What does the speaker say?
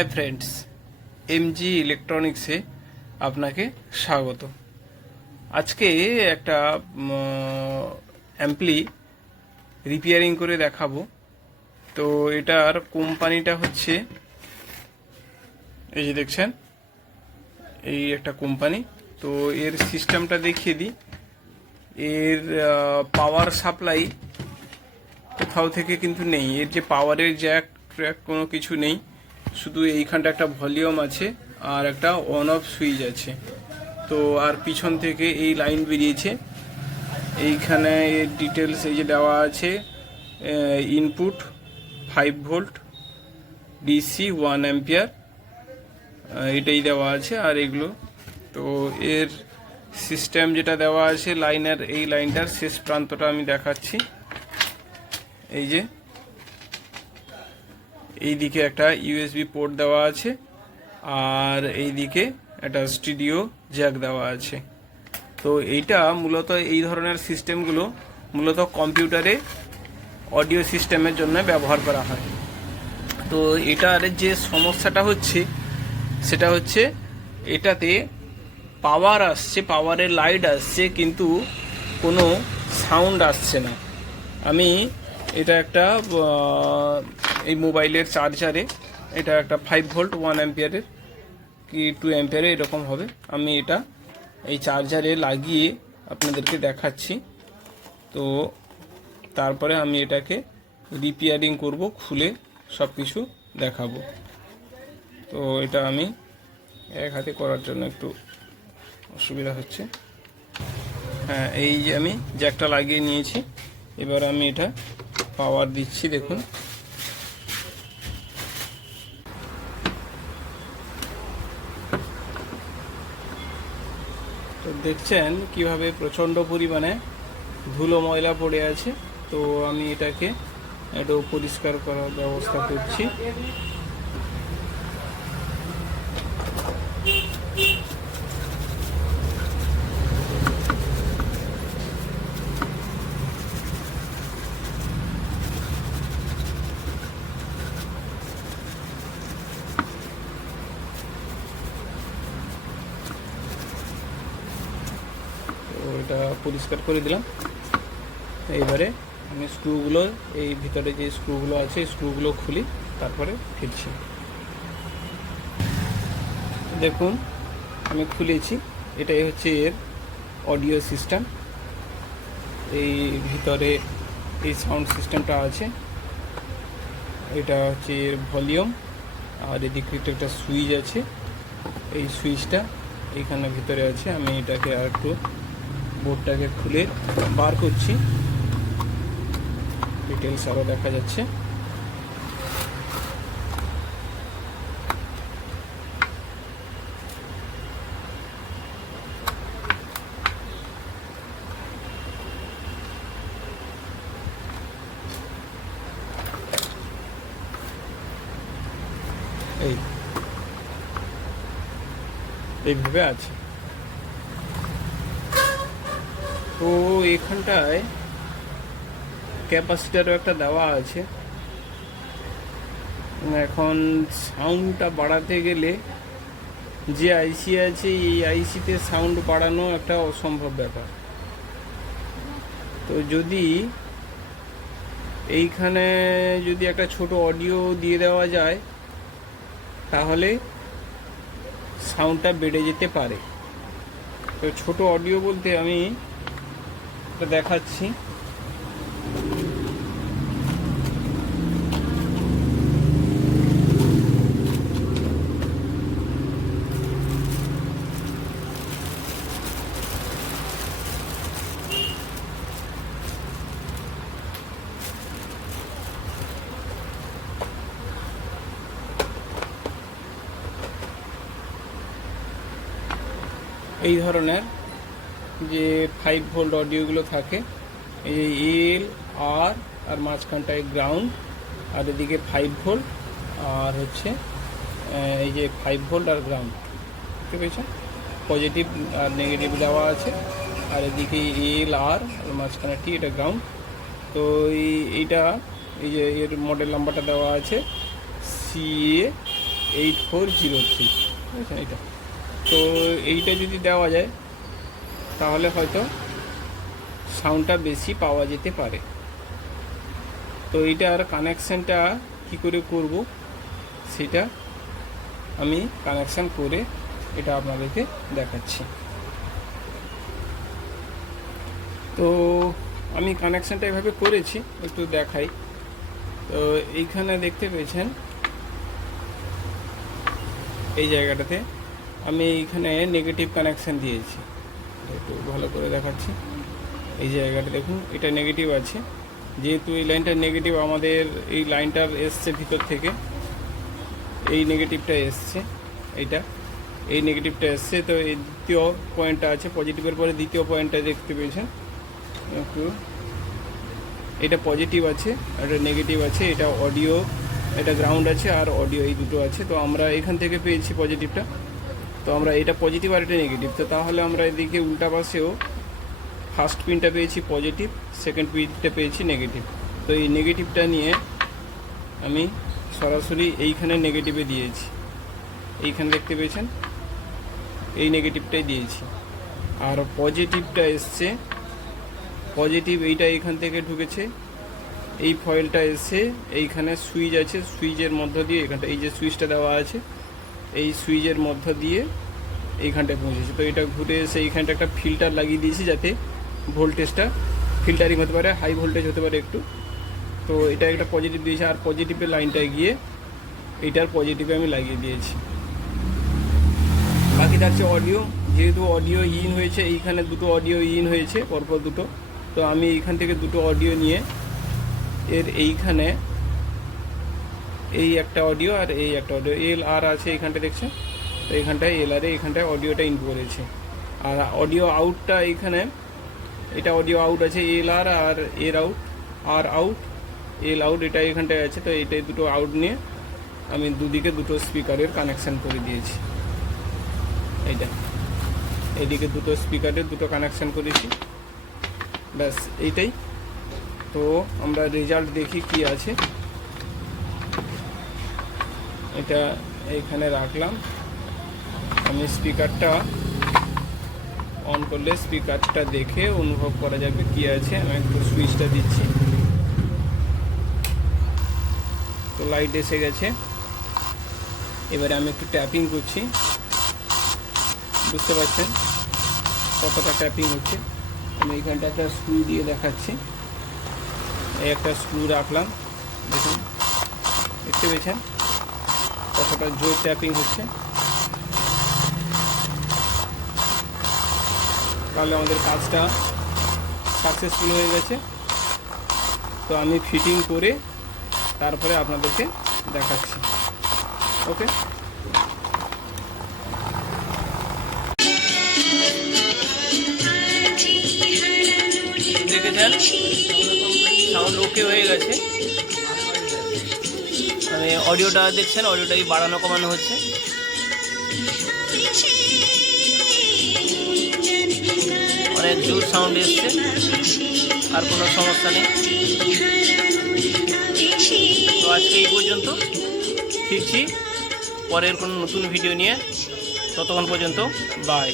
Hi friends, MG ইলেকট্রনিক্সে আপনাকে স্বাগত। আজকে একটা অ্যাম্পলি রিপেয়ারিং করে দেখাবো। তো এটার কোম্পানিটা হচ্ছে, এই যে দেখছেন, এই একটা কোম্পানি। তো এর সিস্টেমটা দেখিয়ে দিই। এর পাওয়ার সাপ্লাই কোথাও থেকে কিন্তু নেই। এর যে পাওয়ারের জ্যাক ট্র্যাক কোনো কিছু নেই, শুধু এইখানটা একটা ভলিউম আছে আর একটা অন অফ সুইচ আছে। তো আর পিছন থেকে এই লাইন বেরিয়েছে। এইখানে এর ডিটেলস এই যে দেওয়া আছে, ইনপুট 5 ভোল্ট, ডিসি 1 অ্যাম্পিয়ার, এটাই দেওয়া আছে। আর এগুলো তো এর সিস্টেম যেটা দেওয়া আছে, লাইনের এই লাইনটার শেষ প্রান্তটা আমি দেখাচ্ছি। এই যে এইদিকে একটা ইউএসবি পোর্ট দেওয়া আছে আর এইদিকে একটা স্টুডিও জ্যাক দেওয়া আছে। তো এইটা মূলত এই ধরনের সিস্টেমগুলো মূলত কম্পিউটারে অডিও সিস্টেমের জন্য ব্যবহার করা হয়। তো এটার যে সমস্যাটা হচ্ছে সেটা হচ্ছে এটাতে পাওয়ার আসছে, পাওয়ারের লাইট আসছে, কিন্তু কোনো সাউন্ড আসছে না। আমি এটা একটা এই মোবাইলের চার্জারে, এটা একটা 5 ভোল্ট 1 অ্যাম্পিয়ারের কি 2 অ্যাম্পিয়ারের এরকম হবে। আমি এটা এই চার্জারে লাগিয়ে আপনাদেরকে দেখাচ্ছি। তো তারপরে আমি এটাকে রিপেয়ারিং করব, খুলে সব কিছু দেখাবো। তো এটা আমি এক হাতে করার জন্য একটু অসুবিধা হচ্ছে। হ্যাঁ, এই যে আমি জ্যাকটা লাগিয়ে নিয়েছি। এবার আমি এটা পাওয়ার দিচ্ছি, দেখুন। তো দেখছেন কিভাবে প্রচণ্ড পরিমাণে ধুলো ময়লা পড়ে আছে। তো আমি এটাকে একটু পরিষ্কার করার ব্যবস্থা করছি। তো এটা পরিষ্কার করে দিলাম। এইবারে আমি স্ক্রুগুলো, এই ভিতরে যে স্ক্রুগুলো আছে স্ক্রুগুলো খুলি, তারপরে ফিরছি। দেখুন আমি খুলেছি। এটাই হচ্ছে এর অডিও সিস্টেম। এই ভিতরে এই সাউন্ড সিস্টেমটা আছে। এটা হচ্ছে এর ভলিউম, আর এদিকে একটা সুইচ আছে। এই সুইচটা এইখানে ভিতরে আছে। আমি এটাকে আর একটু বোর্ডটাকে খুলে বার করছি, ডিটেলস আরও দেখা যাচ্ছে। এইভাবে আছে। তো এখানটায় ক্যাপাসিটারও একটা দেওয়া আছে। এখন সাউন্ডটা বাড়াতে গেলে যে আইসি আছে, এই আইসিতে সাউন্ড বাড়ানো একটা অসম্ভব ব্যাপার। তো যদি এইখানে যদি একটা ছোট অডিও দিয়ে দেওয়া যায়, তাহলে সাউন্ডটা বেড়ে যেতে পারে। তো ছোট অডিও বলতে আমি দেখাচ্ছি। এই ধরনের যে 5 ভোল্ট অডিওগুলো থাকে, এই যে এল আর মাঝখানটায় গ্রাউন্ড, আর এদিকে 5 ভোল্ট, আর হচ্ছে এই যে 5 ভোল্ট আর গ্রাউন্ড, বুঝতে পেরেছেন? পজিটিভ আর নেগেটিভ দেওয়া আছে। আর এদিকে এল আর মাঝখানে টি, এটা গ্রাউন্ড। তো এইটা এই যে এর মডেল নাম্বারটা দেওয়া আছে CA 8403, বুঝেছেন এটা। তো এইটা যদি দেওয়া যায় তাহলে হয়তো সাউন্ডটা বেশি পাওয়া যেতে পারে। তো এইটার কানেকশানটা কি করে করব সেটা আমি কানেকশান করে এটা আপনাদেরকে দেখাচ্ছি। তো আমি কানেকশানটা এভাবে করেছি, একটু দেখাই। তো এইখানে দেখতে পেয়েছেন এই জায়গাটাতে আমি এইখানে নেগেটিভ কানেকশান দিয়েছি, একটু ভালো করে দেখাচ্ছি। এই জায়গাটা দেখুন, এটা নেগেটিভ আছে, যেহেতু এই লাইনটা নেগেটিভ, আমাদের এই লাইনটা এসছে ভিতর থেকে, এই নেগেটিভটা এসছে, এই নেগেটিভটা এসছে। তো এই দ্বিতীয় পয়েন্টটা আছে, পজিটিভের পরে দ্বিতীয় পয়েন্টটা দেখতে পেয়েছেন একটু, এটা পজিটিভ আছে আর এটা নেগেটিভ আছে, এটা অডিও, এটা গ্রাউন্ড আছে আর অডিও, এই দুটো আছে। তো আমরা এখান থেকে পেয়েছি পজিটিভটা, তো আমরা এটা পজিটিভ আর এটা নেগেটিভ। তো তাহলে আমরা এদিকে উল্টা পাশেও ফার্স্ট পিনটা পেয়েছি পজিটিভ, সেকেন্ড পিনটা পেয়েছি নেগেটিভ। তো এই নেগেটিভটা নিয়ে আমি সরাসরি এইখানে নেগেটিভে দিয়েছি, এইখানে দেখতে পেয়েছেন এই নেগেটিভটাই দিয়েছি। আর পজিটিভটা এসছে, পজিটিভ এইটা এইখান থেকে ঢুকেছে, এই ফয়েলটা এসে এইখানে সুইচ আছে, সুইচের মধ্য দিয়ে এখানটা এই যে সুইচটা দেওয়া আছে, এই সুইচের মধ্য দিয়ে এইখানটায় পৌঁছেছে। তো এটা ঘুরে এসে এইখানটা একটা ফিল্টার লাগিয়ে দিয়েছি, যাতে ভোল্টেজটা ফিল্টারিং হতে পারে, হাই ভোল্টেজ হতে পারে একটু। তো এটা একটা পজিটিভ দিয়েছি, আর পজিটিভের লাইনটায় গিয়ে এইটার পজিটিভে আমি লাগিয়ে দিয়েছি। বাকি থাকছে অডিও, যেহেতু অডিও ইন হয়েছে, এইখানে দুটো অডিও ইন হয়েছে পরপর দুটো। তো আমি এইখান থেকে দুটো অডিও নিয়ে এর এইখানে এই একটা অডিও আর এই একটা অডিও, এল আর আছে এইখানটা দেখছেন, তো এইখানটায় এল আর, এইখানটায় অডিওটা ইন করেছে। আর অডিও আউটটা এইখানে, এটা অডিও আউট আছে এল আর আর এর আউট, আর আউট এল আউট, এটা এইখানটায় আছে। তো এইটাই দুটো আউট নিয়ে আমি দুদিকে দুটো স্পিকারের কানেকশান করে দিয়েছি। এইটা এইদিকে দুটো স্পিকারের দুটো কানেকশান করেছি, ব্যাস এইটাই। তো আমরা রেজাল্ট দেখি কি আছে। এটা এইখানে রাখলাম, আমি স্পিকারটা অন করলে স্পিকারটা দেখে অনুভব করা যাবে কি আছে। আমি একটু সুইচটা দিচ্ছি, তো লাইট এসে গেছে। এবারে আমি একটু ট্যাপিং করছি, বুঝতে পারছেন কতটা ট্যাপিং হচ্ছে। আমি এইখানটা একটা স্ক্রু দিয়ে দেখাচ্ছি, এই একটা স্ক্রু রাখলাম, দেখুন দেখতে পেয়েছেন কতটা জোর ট্যাপিং হচ্ছে। তাহলে আমাদের কাজটা সাকসেসফুল হয়ে গেছে। তো আমি ফিটিং করে তারপরে আপনাদেরকে দেখাচ্ছি, ওকে। দেখেছেন সাউন্ড ওকে হয়ে গেছে, মানে অডিওটা দেখছেন, অডিওটাই বাড়ানো কমানো হচ্ছে। অনেক জোর সাউন্ড এসছে, আর কোনো সমস্যা নেই। তো আজকে এই পর্যন্ত, ফিরছি পরের কোনো নতুন ভিডিও নিয়ে, ততক্ষণ পর্যন্ত বাই।